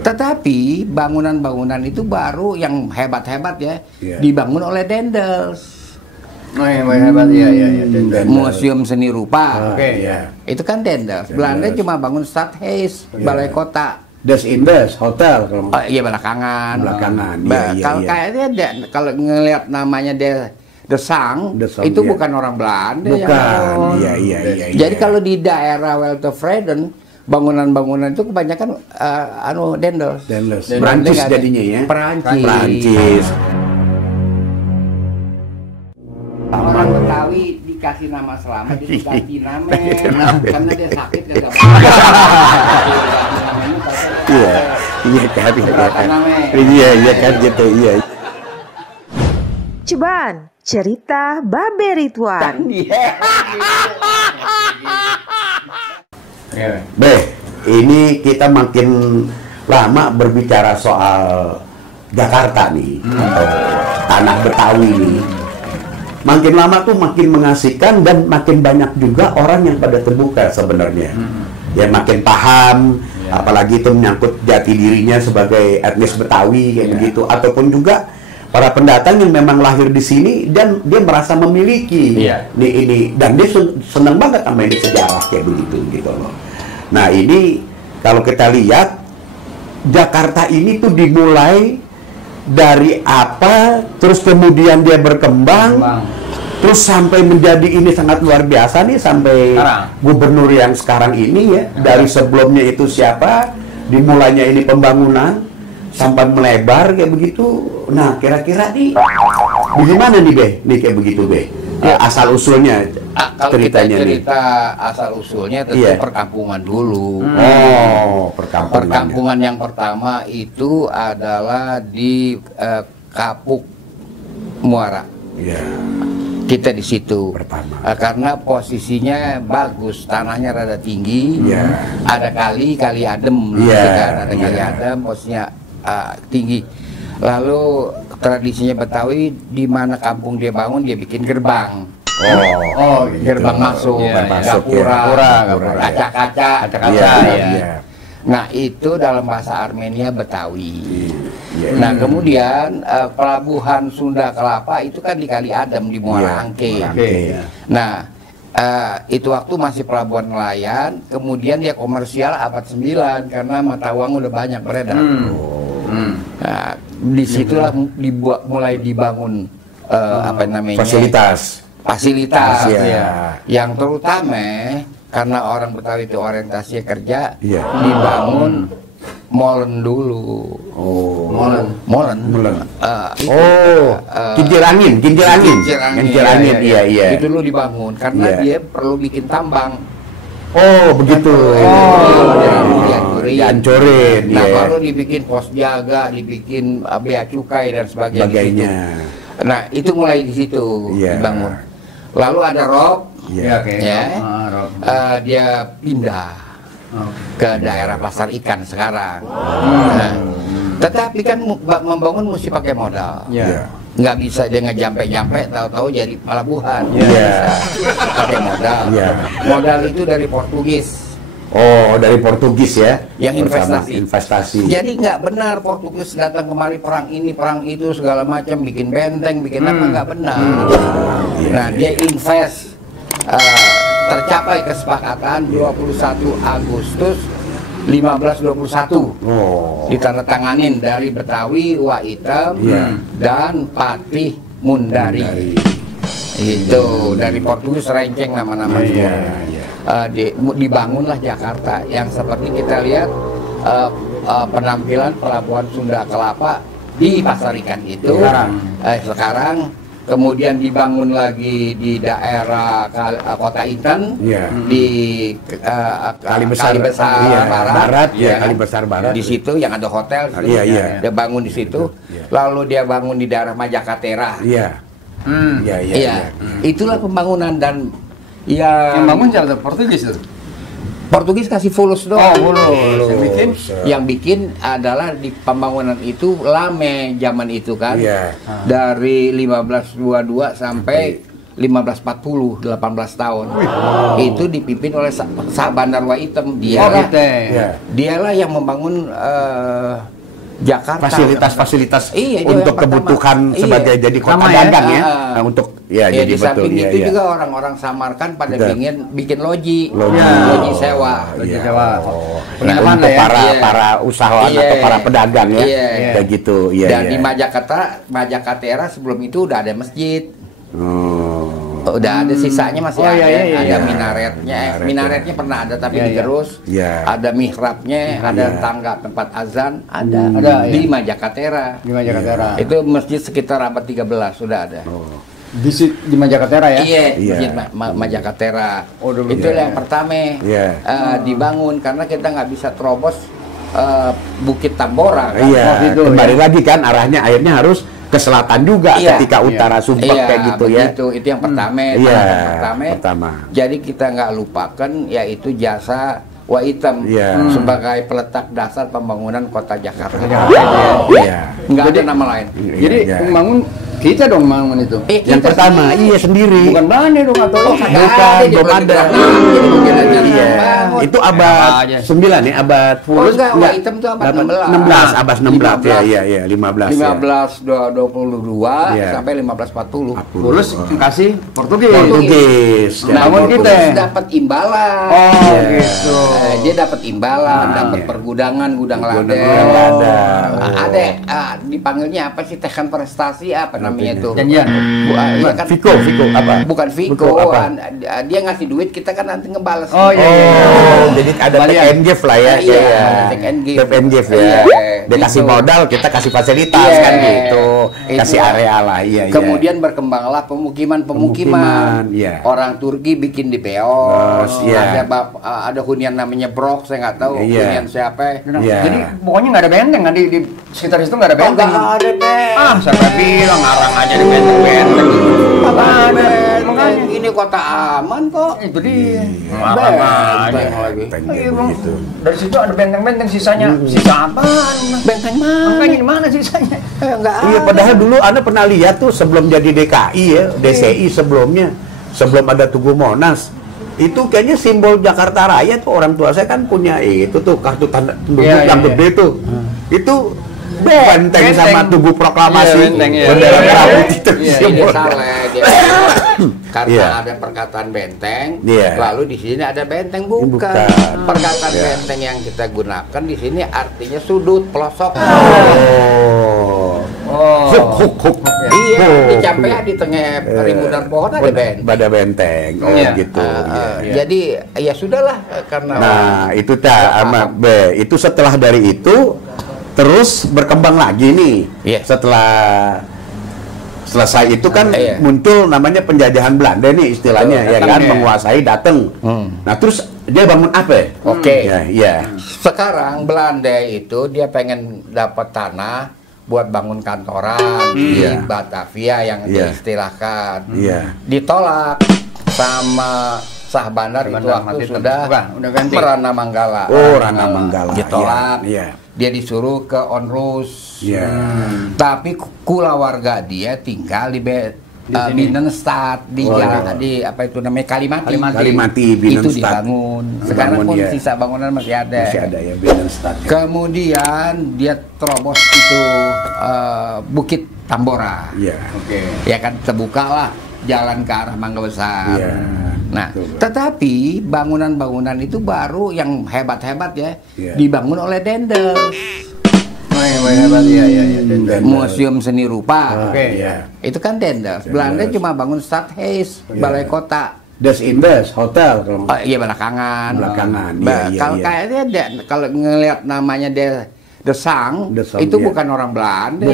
Tetapi bangunan-bangunan itu baru yang hebat-hebat ya, dibangun oleh Daendels. Oh yang hebat, iya. Museum Seni Rupa. Iya. Itu kan Daendels. Belanda cuma bangun Stadhuis, balai kota. Das Indes Hotel kalau Iya belakangan. Iya. Kayaknya kalau ngelihat namanya De Sang, itu bukan orang Belanda. Bukan. Iya. Jadi kalau di daerah Weltevreden bangunan-bangunan itu kebanyakan Daendels. Perancis jadinya ya. Perancis. Orang Betawi dikasih nama Slamet, diganti nama karena dia sakit kagak. Iya kan gitu, iya. Ceban, cerita Babe Ridwan. Ini kita makin lama berbicara soal Jakarta nih, atau tanah Betawi nih. Makin lama tuh makin mengasihkan dan makin banyak juga orang yang pada terbuka sebenarnya. Ya makin paham, apalagi itu menyangkut jati dirinya sebagai etnis Betawi kayak begitu, ataupun juga para pendatang yang memang lahir di sini dan dia merasa memiliki ini dan dia senang banget sama ini sejarah kayak begitu gitu loh. Nah ini kalau kita lihat Jakarta ini tuh dimulai dari apa, terus kemudian dia berkembang, terus sampai menjadi ini sangat luar biasa nih sampai gubernur yang sekarang ini ya. Dari sebelumnya itu siapa, dimulainya ini pembangunan sampai melebar kayak begitu. Nah kira-kira nih bagaimana nih Be? Nih kayak begitu Be? Asal usulnya kalau kita ceritanya cerita asal usulnya tentu perkampungan dulu. Perkampungan yang pertama itu adalah di Kapuk Muara. Kita di situ pertama. Karena posisinya bagus, tanahnya rada tinggi, ada kali adem, ada kali adem, posisinya tinggi. Lalu tradisinya Betawi, di mana kampung dia bangun dia bikin gerbang. Gerbang masuk, gapura, kaca-kaca. Nah itu dalam bahasa Armenia Betawi. Nah kemudian pelabuhan Sunda Kelapa itu kan di Kali Adem di Muara Angke. Nah itu waktu masih pelabuhan nelayan, kemudian dia komersial abad 9 karena mata uang udah banyak beredar. Nah, disitulah mulai dibangun fasilitas yang terutama karena orang Betawi itu orientasinya kerja, dibangun molen dulu. Molen. Kincir angin. Itu dulu dibangun karena dia perlu bikin tambang. Begitu. Dihancurin. Nah, baru dibikin pos jaga, dibikin bea cukai dan sebagainya. Nah, itu mulai di situ dibangun. Lalu ada Rob, dia pindah ke daerah Pasar Ikan sekarang. Tetapi kan membangun mesti pakai modal. Nggak bisa dia ngejampe-jampe, tahu-tahu jadi pelabuhan. Pakai modal. Modal itu dari Portugis. Dari Portugis ya? Yang investasi. Jadi nggak benar Portugis datang kemari perang ini, perang itu, segala macam, bikin benteng, bikin apa, nggak benar. Nah, dia invest. Tercapai kesepakatan 21 Agustus 1521. Ditandatanganin dari Betawi, Waitem, dan Patih Mundari. Itu dari Portugis renceng nama-nama semua. Dibangunlah Jakarta yang seperti kita lihat penampilan pelabuhan Sunda Kelapa di Pasar Ikan itu sekarang. Kemudian dibangun lagi di daerah Kota Inten, di Kali Besar Barat. Kali Besar Barat. Di situ yang ada hotel, dia bangun di situ. Lalu dia bangun di daerah Majakatera. Itulah pembangunan dan yang bangun siapa? Portugis itu? Portugis kasih fulus doang. Yang bikin adalah di pembangunan itu lame zaman itu kan. Dari 1522 sampai 1540, 18 tahun. Itu dipimpin oleh Bandar Waitem. Dialah yang membangun Jakarta. Fasilitas-fasilitas iya, untuk kebutuhan sebagai jadi kota dagang ya. Nah, untuk jadi di betul. samping itu juga orang-orang Samarkand pada ingin bikin loji sewa. Nah, untuk para usahawan atau para pedagang ya. Kayak gitu. Dan di Majakatera sebelum itu udah ada masjid. Udah ada sisanya masih ada minaretnya. Minaretnya pernah ada tapi digerus. Ada mihrabnya, ada tangga tempat azan, ada di Majakatera. Itu masjid sekitar abad 13 sudah ada. Di Majakatera ya? Masjid Majakatera. Itu yang pertama dibangun karena kita nggak bisa terobos Bukit Tambora kan. Kembali lagi kan arahnya akhirnya harus ke selatan juga ketika utara Sumpek kayak gitu begitu. Itu yang pertama. Pertama. Jadi kita nggak lupakan yaitu jasa Waitem sebagai peletak dasar pembangunan kota Jakarta. Nggak ada nama lain. Jadi membangun kita dong bangun itu. Yang pertama sendiri. Bukan Belanda dong atau belum ada. Itu abad 9 ya, abad Waitem itu abad 16. Abad 16 ya, 15 1522 sampai 1540. Terus kasih Portugis. Namun kita dapat imbalan. Gitu. Dia dapat imbalan, dapat pergudangan, gudang lada. Ada dipanggilnya apa sih, tekan prestasi apa namanya itu? Janjian. Kan Viko apa? Bukan Viko. Dia ngasih duit, kita kan nanti ngebales. Jadi ada TKNGF lah ya. TKNGF ya. Dia kasih modal, kita kasih fasilitas kan gitu. Kasih area lah. Kemudian berkembanglah pemukiman. Orang Turki bikin di Peos. Ada hunian namanya Brok, saya nggak tahu hunian siapa. Jadi pokoknya nggak ada benteng kan di sekitar situ, nggak ada benteng. Nggak ada benteng. Siapa bilang ngarang aja di benteng-benteng. Apa ada? Makanya ini kota aman kok. Itu dia. Benteng lagi. Dari situ ada benteng-benteng, sisanya sisa apaan? Benteng mana? Makanya di mana sisanya? Enggak ada. Iya, padahal dulu Anda pernah lihat tuh sebelum jadi DKI ya, DCI sebelumnya, sebelum ada Tugu Monas. Itu kayaknya simbol Jakarta Raya tuh, orang tua saya kan punya itu tuh kartu tanda penduduk yang gede tuh. Itu benteng sama Tugu Proklamasi. Bendera merah putih itu simbol. Karena ada perkataan benteng, lalu di sini ada benteng, bukan. Perkataan benteng yang kita gunakan di sini artinya sudut, pelosok. Dicapai di tengah rimbunan pohon ada benteng. Ada benteng. Gitu. Jadi ya sudahlah karena. Nah, itu itu setelah dari itu terus berkembang lagi nih. Setelah selesai itu kan muncul namanya penjajahan Belanda nih istilahnya, menguasai datang. Nah, terus dia bangun apa? Sekarang Belanda itu dia pengen dapat tanah buat bangun kantoran di Batavia yang diistilahkan. Ditolak sama Sah Bandar itu waktu sudah Rana Manggala. Rana Manggala. Ditolak. Dia disuruh ke Onrus. Tapi kulawarga dia tinggal di Binnenstad di jalan di apa itu namanya Kalimati itu dibangun. Sekarang pun sisa bangunan masih ada. Ya Binnenstad. Kemudian dia terobos itu Bukit Tambora. Ya kan terbukalah jalan ke arah Mangga Besar. Nah, tetapi bangunan-bangunan itu baru yang hebat-hebat dibangun oleh Dendels. Museum Seni Rupa. Itu kan Dendels. Belanda cuma bangun Stadhuis, balai kota. Des Indes Hotel kalau. Belakangan. Kayaknya kalau ngelihat namanya The Sang itu bukan orang Belanda.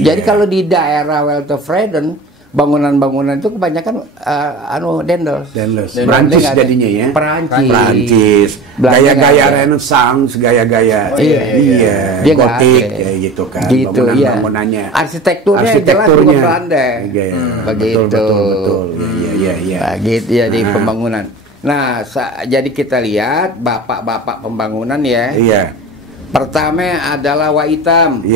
Jadi kalau di daerah Weltevreden bangunan-bangunan itu kebanyakan Dendels. Perancis jadinya ya. Perancis. Gaya-gaya Renaissance, gaya-gaya dia gotik kayak gitu kan. Bangunan-bangunannya. Arsitekturnya jelas bukan Belanda. Begitu. Betul. Begitu ya di pembangunan. Nah, jadi kita lihat bapak-bapak pembangunan ya. Pertama adalah Waitem.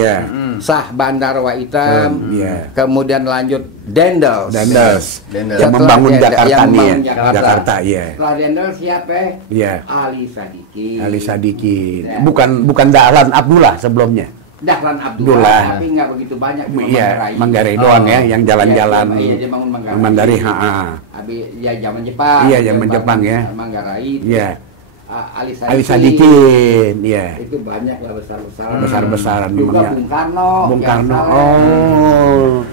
Sah Bandar Waitam, kemudian lanjut Dendels. Yang membangun Jakarta nih ya. Jakarta, iya. Setelah Dendels siapa? Iya. Ali Sadikin. Ali Sadikin. Bukan Dahlan Abdullah sebelumnya. Dahlan Abdullah, tapi nggak begitu banyak. Iya, Manggarai doang ya, yang jalan-jalan. Iya, dia bangun Manggarai. Manggarai, Habis ya zaman Jepang. Iya, zaman Jepang ya. Manggarai. Iya. Ali Sadikin, iya. Itu banyak lah besar-besaran. Besar-besaran Juga memang. Bung Karno. Oh.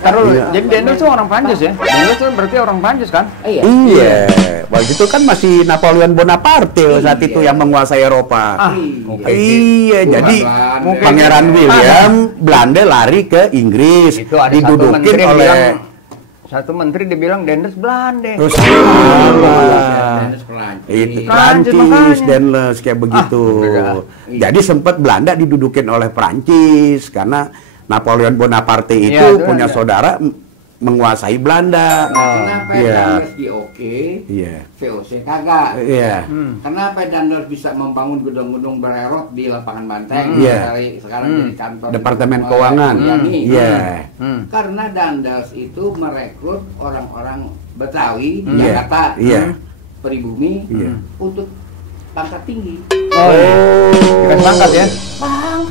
Taruh, jadi Dendels tuh orang Prancis ya? Dendels tuh berarti orang Prancis kan? Iya. Waktu itu kan masih Napoleon Bonaparte saat itu yang menguasai Eropa. Iya, jadi Pangeran William Belanda lari ke Inggris, Itu ada didudukin oleh satu menteri dibilang Dendels Belanda. terus itu Prancis, Dendels kayak begitu. Jadi sempat Belanda didudukin oleh Prancis karena Napoleon Bonaparte itu punya saudara menguasai Belanda. Kenapa Dendels di oke, VOC kagak? Kenapa Dendels bisa membangun gedung-gedung bererot di lapangan Banteng? Sekarang jadi kantor Departemen Keuangan. Karena Dendels itu merekrut orang-orang Betawi, Jakarta, pribumi untuk pangkat tinggi. Dikasih pangkat ya?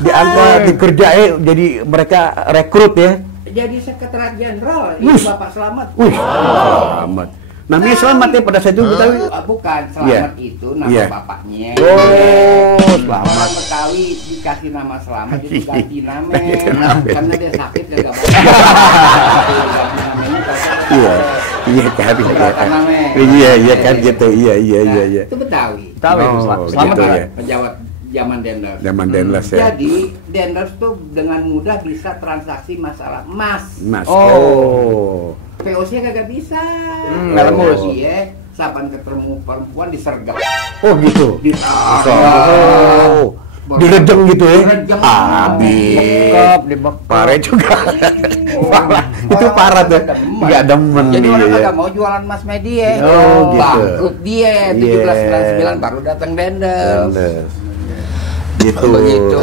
Diangkat, dikerjain, jadi mereka rekrut ya. Jadi sekretaris jenderal, ini Bapak Slamet. Selamat. Namanya Selamat ya pada saat itu Betawi? Bukan, Selamat itu nama bapaknya. Selamat. Betawi dikasih nama Selamat, itu ganti nama. Karena dia sakit, dia gak Iya kan gitu. Iya. Itu Betawi. Selamat gitu ya. Pejabat zaman Dendels ya. Jadi Dendels tuh dengan mudah bisa transaksi masalah emas. VOC kagak bisa. Ngelembus. Iya, saban ketemu perempuan disergap. Oh gitu. Direjeng gitu ya. Habis. Parah juga. Itu parah tuh. Enggak demen. Jadi orang kagak mau jualan emas media. Bangkrut dia 1799 baru datang Dendels. Gitu. Begitu.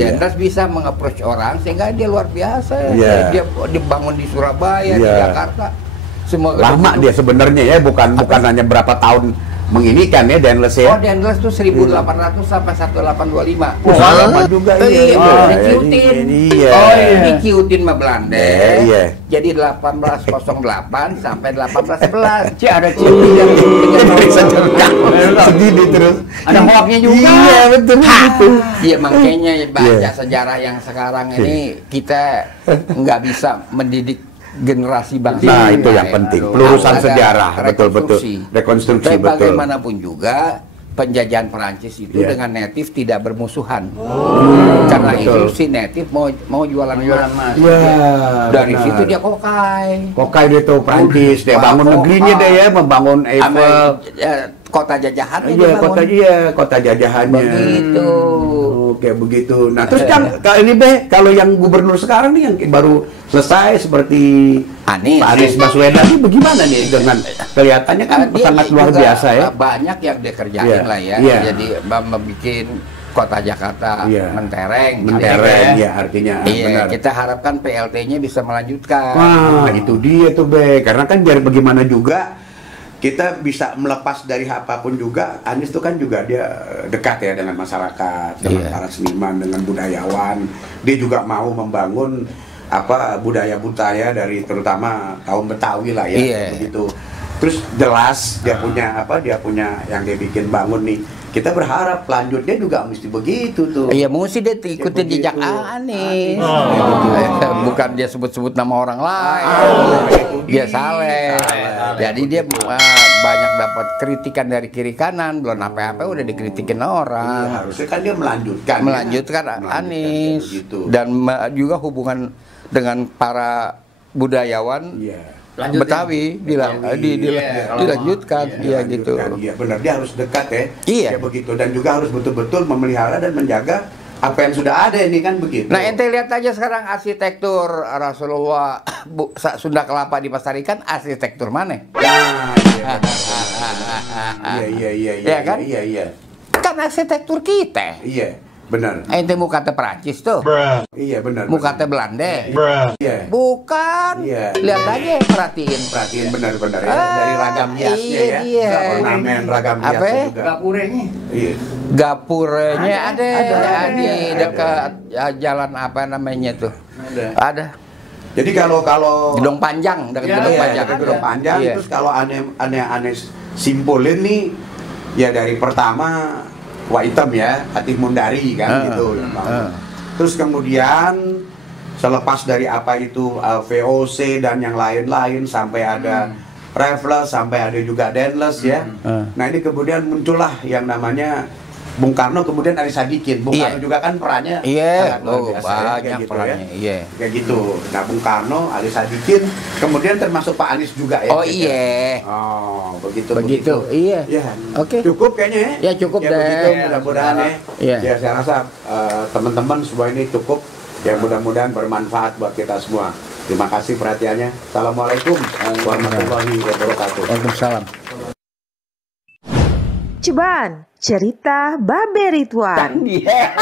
Dendels bisa meng-approach orang sehingga dia luar biasa. Dia dibangun di Surabaya, di Jakarta. Semua lama dia sebenarnya ya, bukan hanya berapa tahun menginikan ya Dendels ya. Dendels tuh 1800 sampai 1825. Lama juga Dikiutin sama Belanda. Jadi 1808 sampai 1811. Ada ciutin. Segini terus. Ada hoaknya juga. Iya, betul gitu. Iya, makanya baca sejarah yang sekarang ini kita nggak bisa mendidik generasi bangsa. Nah, itu yang penting. Pelurusan sejarah, betul. Rekonstruksi, tapi betul. bagaimanapun juga penjajahan Perancis itu dengan native tidak bermusuhan. Karena itu si native mau jualan emas. Dari situ dia kokai dia tuh Perancis, dia bangun negerinya deh ya, membangun Eiffel. Kota jajahan kota jajahannya. Begitu. Kayak begitu. Nah, terus kalau yang gubernur sekarang nih yang baru selesai seperti Pak Anies Baswedan ini bagaimana nih dengan kelihatannya kan sangat luar biasa ya. Banyak yang dia kerjain lah ya. Jadi membuat kota Jakarta mentereng ya artinya. Benar. Kita harapkan PLT-nya bisa melanjutkan. Wah, itu dia tuh karena kan biar bagaimana juga kita bisa melepas dari apapun juga. Anies itu kan juga dia dekat ya dengan masyarakat, dengan para seniman, dengan budayawan. Dia juga mau membangun budaya dari terutama kaum Betawi lah ya, begitu. Terus jelas dia punya yang dia bikin bangun nih. Kita berharap lanjutnya juga mesti begitu tuh. Iya, mesti dia ikutin jejak Anies. Bukan dia sebut-sebut nama orang lain. Dia salah. Jadi dia banyak dapat kritikan dari kiri kanan, belum apa-apa udah dikritikin orang. Harusnya kan dia melanjutkan Anies. Dan juga hubungan dengan para budayawan. Betawi dilanjutkan, gitu. Iya benar, dia harus dekat ya. Iya. Kayak begitu, dan juga harus betul-betul memelihara dan menjaga apa yang sudah ada ini kan begitu. Nah, ente lihat aja sekarang arsitektur Rasulullah Sunda Kelapa di Pasar Ikan, arsitektur mana? Iya. Iya kan? Iya. Kan arsitektur kita. Iya. Benar. Ente muka teh Perancis tuh. Iya benar. Muka teh Belanda. Iya. Bukan. Iya. Lihat aja, perhatiin. Perhatiin benar-benar ya dari ragam hiasnya ya. Iya. Ornamen ragam Apa? hiasnya juga. Gapurenya. Iya. Gapurnya ada di dekat jalan apa namanya tuh. Ada. Jadi kalau Gedung Panjang, dekat Gedung iya, Panjang. ada gedung panjang. Iya. Terus kalau aneh simpulin nih, ya dari pertama Wak Item ya, Atief Mundari kan gitu. Terus kemudian selepas dari apa itu VOC dan yang lain-lain sampai ada Raffles, sampai ada juga Denles ya. Nah ini kemudian muncullah yang namanya Bung Karno, kemudian Ali Sadikin. Bung Karno juga kan perannya sangat luar biasa, banyak kayak gitu perannya. ya. Kayak gitu. Nah Bung Karno, Ali Sadikin, kemudian termasuk Pak Anies juga ya. Oh iya. Oh begitu. Iya. Ya. Oke. Cukup kayaknya ya. Ya cukup Ya deh. begitu, mudah-mudahan ya. Iya. Ya saya rasa teman-teman semua ini cukup. Ya mudah-mudahan bermanfaat buat kita semua. Terima kasih perhatiannya. Assalamualaikum warahmatullahi wabarakatuh. Waalaikumsalam. Ceban, cerita Babe Ridwan. Iya.